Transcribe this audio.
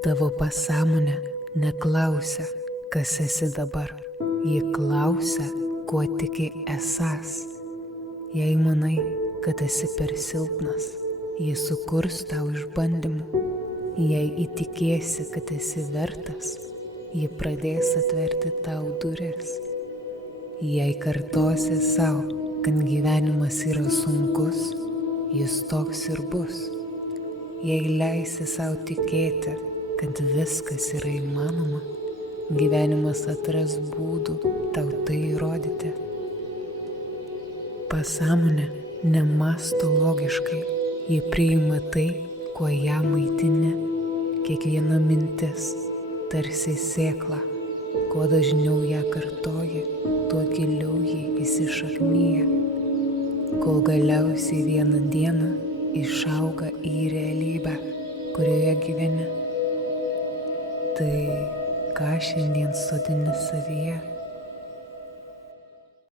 Tavo pasąmonė neklausia, kas esi dabar. Ji klausia, kuo tiki esąs. Jei manai, kad esi per silpnas, ji sukurs tau išbandymų. Jei įtikėsi, kad esi vertas, ji pradės atverti tau duris. Jei kartosi sau, kad gyvenimas yra sunkus, jis toks ir bus. Jei leisi sau tikėti, kad viskas yra įmanoma, gyvenimas atras būdų tau tai įrodyti. Pasąmonė nemąsto logiškai, ji priima tai, kuo ją maitini. Kiekviena mintis tarsi sėkla, kuo dažniau ją kartoji, tuo giliau ji įsišaknyja, kol galiausiai vieną dieną išauga į realybę, kurioje gyveni. Tai ką šiandien sodini savyje?